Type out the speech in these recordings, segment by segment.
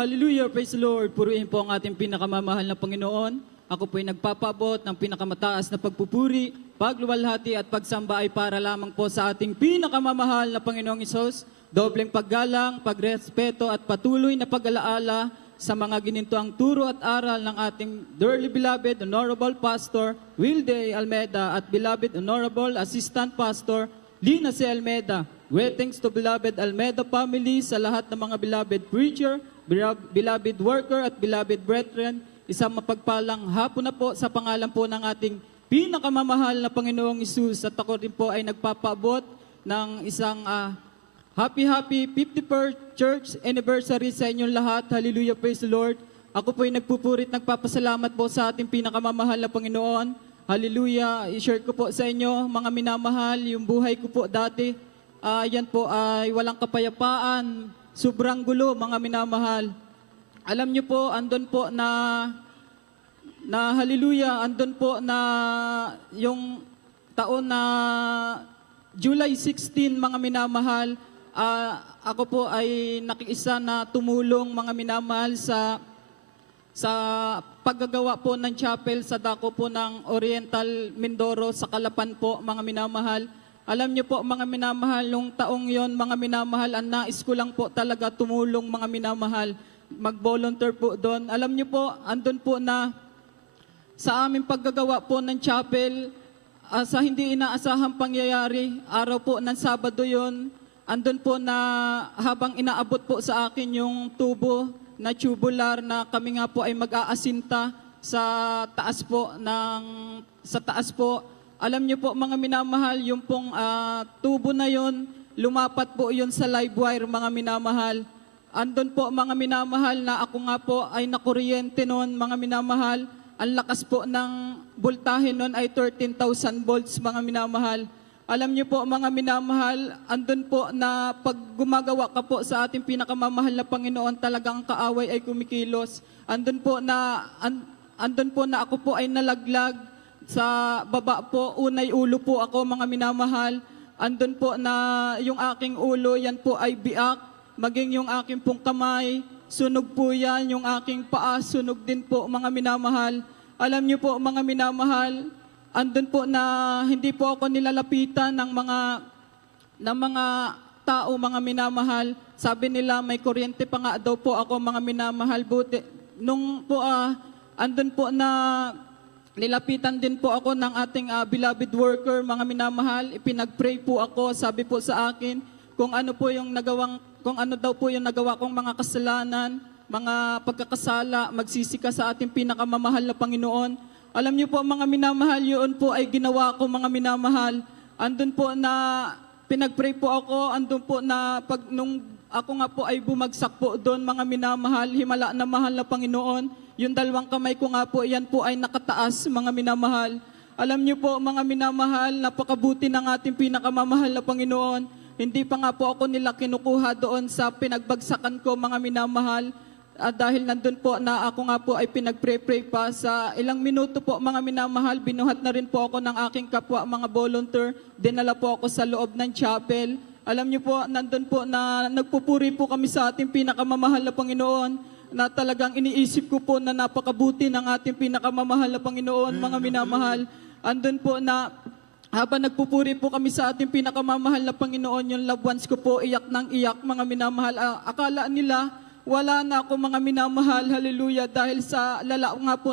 hallelujah, praise the Lord. Purihin po ang ating pinakamamahal na Panginoon. Ako po'y nagpapabot ng pinakamataas na pagpupuri, pagluwalhati at pagsamba ay para lamang po sa ating pinakamamahal na Panginoong Hesus. Dobleng paggalang, pagrespeto at patuloy na pag-alaala sa mga ginintuang turo at aral ng ating dearly beloved Honorable Pastor Wilde Almeida at beloved Honorable Assistant Pastor Lina C. Almeida. Greetings to beloved Almeida family, sa lahat ng mga beloved preacher, beloved worker at beloved brethren. Isang mapagpalang hapon na po sa pangalan po ng ating pinakamamahal na Panginoong Hesus. At ako rin po ay nagpapaabot ng isang happy 51st church anniversary sa inyong lahat. Hallelujah, praise the Lord. Ako po ay nagpupurit, nagpapasalamat po sa ating pinakamamahal na Panginoon. Hallelujah, i-share ko po sa inyo mga minamahal, yung buhay ko po dati. Yan po ay walang kapayapaan, sobrang gulo mga minamahal. Alam niyo po, andun po na hallelujah, andun po na yung taon na July 16 mga minamahal, ako po ay nakiisa na tumulong mga minamahal sa paggagawa po ng chapel sa dako po ng Oriental Mindoro sa Calapan po mga minamahal. Alam niyo po mga minamahal, nung taong yon mga minamahal, ang nais ko lang po talaga tumulong mga minamahal, mag-volunteer po doon. Alam niyo po, andun po na sa aming paggagawa po ng chapel, sa hindi inaasahang pangyayari, araw po ng Sabado yon, andun po na habang inaabot po sa akin yung tubo na tubular na kami nga po ay mag-aasinta sa taas po alam niyo po mga minamahal, yung pong tubo na yon, lumapat po yon sa live wire mga minamahal. Andun po mga minamahal na ako nga po ay nakuryente noon mga minamahal. Ang lakas po ng voltahe noon ay 13,000 volts mga minamahal. Alam niyo po mga minamahal, andun po na pag gumagawa ka po sa ating pinakamamahal na Panginoon, talagang kaaway ay kumikilos. Andun po na ako po ay nalaglag sa baba po, unay ulo po ako mga minamahal. Andun po na yung aking ulo, yan po ay biak, maging yung aking pong kamay, sunog po yan, yung aking paa, sunog din po mga minamahal. Alam niyo po mga minamahal, andun po na hindi po ako nilalapitan ng mga tao mga minamahal. Sabi nila may kuryente pa nga daw po ako mga minamahal. Buti, nung po andun po na nilapitan din po ako ng ating beloved worker, mga minamahal. Ipinag-pray po ako, sabi po sa akin, kung ano daw po yung nagawa kong mga kasalanan, mga pagkakasala, magsisika sa ating pinakamamahal na Panginoon. Alam niyo po mga minamahal, yun po ay ginawa ko mga minamahal. Andun po na pinag-pray po ako, andun po na nung ako nga po ay bumagsak po doon mga minamahal, himala na mahal na Panginoon. Yung dalawang kamay ko nga po, yan po ay nakataas mga minamahal. Alam niyo po mga minamahal, napakabuti ng ating pinakamamahal na Panginoon. Hindi pa nga po ako nila kinukuha doon sa pinagbagsakan ko mga minamahal. Dahil nandun po na ako nga po ay pinag-pray pa sa ilang minuto po mga minamahal, binuhat na rin po ako ng aking kapwa mga volunteer. Dinala po ako sa loob ng chapel. Alam niyo po, nandun po na nagpupuri po kami sa ating pinakamamahal na Panginoon, na talagang iniisip ko po na napakabuti ng ating pinakamamahal na Panginoon, mga minamahal. Andun po na habang nagpupuri po kami sa ating pinakamamahal na Panginoon, yung loved ones ko po iyak ng iyak mga minamahal. Akala nila wala na ako mga minamahal, hallelujah, dahil sa lala nga po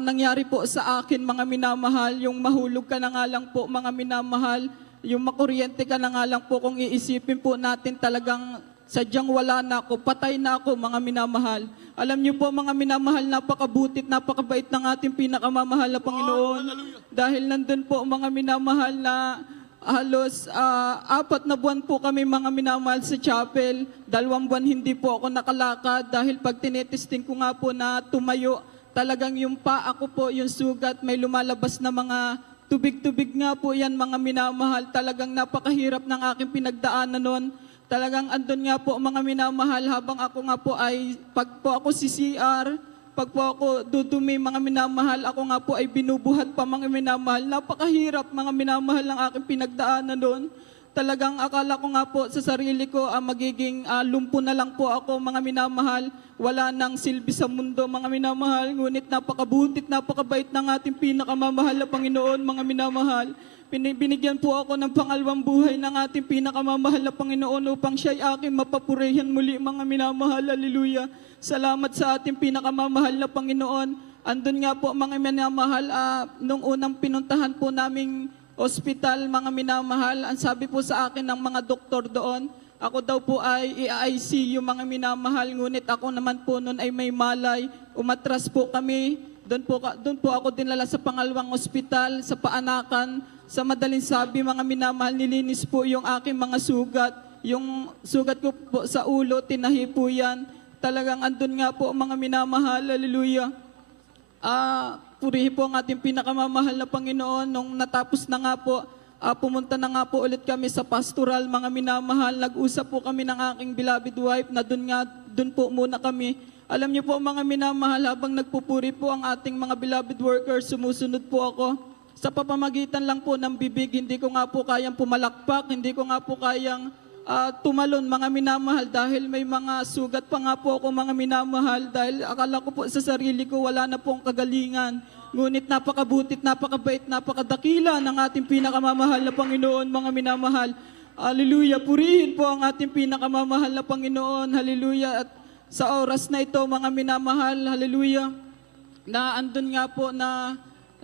nangyari po sa akin mga minamahal, yung mahulog ka na nga lang po mga minamahal, yung makuryente ka na nga lang po, kung iisipin po natin talagang sadyang wala na ako, patay na ako mga minamahal. Alam niyo po mga minamahal, napakabutit, napakabait ng ating pinakamamahal na Panginoon. Dahil nandun po mga minamahal na halos 4 na buwan po kami mga minamahal sa chapel. 2 buwan hindi po ako nakalakad dahil pag tinetesting ko nga po na tumayo, talagang yung paa ko po, yung sugat, may lumalabas na mga tubig-tubig nga po yan mga minamahal. Talagang napakahirap ng aking pinagdaanan noon. Talagang andun nga po mga minamahal, habang ako nga po ay, pag po ako si CR, pag po ako dudumi mga minamahal, ako nga po ay binubuhat pa mga minamahal. Napakahirap mga minamahal ng aking pinagdaanan doon. Talagang akala ko nga po sa sarili ko, magiging lumpo na lang po ako, mga minamahal. Wala nang silbi sa mundo, mga minamahal. Ngunit napakabutit, napakabait ng ating pinakamamahal na Panginoon, mga minamahal. Binigyan po ako ng pangalawang buhay ng ating pinakamamahal na Panginoon upang siya'y aking mapapurihan muli, mga minamahal. Hallelujah. Salamat sa ating pinakamamahal na Panginoon. Andun nga po, mga minamahal, nung unang pinuntahan po naming ospital, mga minamahal, ang sabi po sa akin ng mga doktor doon, ako daw po ay i-ICU, mga minamahal, ngunit ako naman po noon ay may malay. Umatras po kami, doon po ako dinala sa pangalawang ospital, sa Paanakan. Sa madaling sabi, mga minamahal, nilinis po yung aking mga sugat. Yung sugat ko po sa ulo, tinahi po yan. Talagang andun nga po, mga minamahal, hallelujah. Purihin po ang ating pinakamamahal na Panginoon. Nung natapos na nga po, pumunta na nga po ulit kami sa pastoral, mga minamahal. Nag-usap po kami ng aking beloved wife na doon po muna kami. Alam niyo po, mga minamahal, habang nagpupuri po ang ating mga beloved workers, sumusunod po ako. Sa papamagitan lang po ng bibig, hindi ko nga po kayang pumalakpak, hindi ko nga po kayang tumalon, mga minamahal, dahil may mga sugat pa nga po ako, mga minamahal, dahil akala ko po sa sarili ko wala na pong kagalingan. Ngunit napakabutit, napakabait, napakadakila ng ating pinakamamahal na Panginoon, mga minamahal. Hallelujah, purihin po ang ating pinakamamahal na Panginoon, hallelujah. At sa oras na ito, mga minamahal, hallelujah, na andun nga po na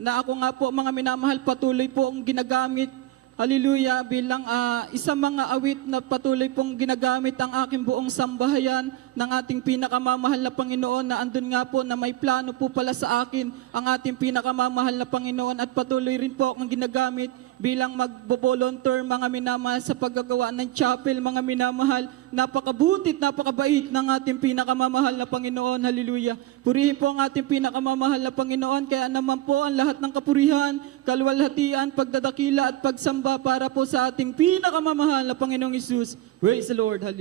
ako nga po, mga minamahal, patuloy po ang ginagamit, hallelujah, bilang isang mga awit na patuloy pong ginagamit ang aking buong sambahayan ng ating pinakamamahal na Panginoon, na andun nga po na may plano po pala sa akin ang ating pinakamamahal na Panginoon, at patuloy rin po akong ginagamit bilang magbo-volunteer, mga minamahal, sa paggagawa ng chapel, mga minamahal. Napakabutit, napakabait ng ating pinakamamahal na Panginoon, hallelujah. Purihin po ang ating pinakamamahal na Panginoon, kaya naman po ang lahat ng kapurihan, kaluwalhatian, pagdadakila at pagsamba para po sa ating pinakamamahal na Panginoong Hesus. Praise the Lord, hallelujah.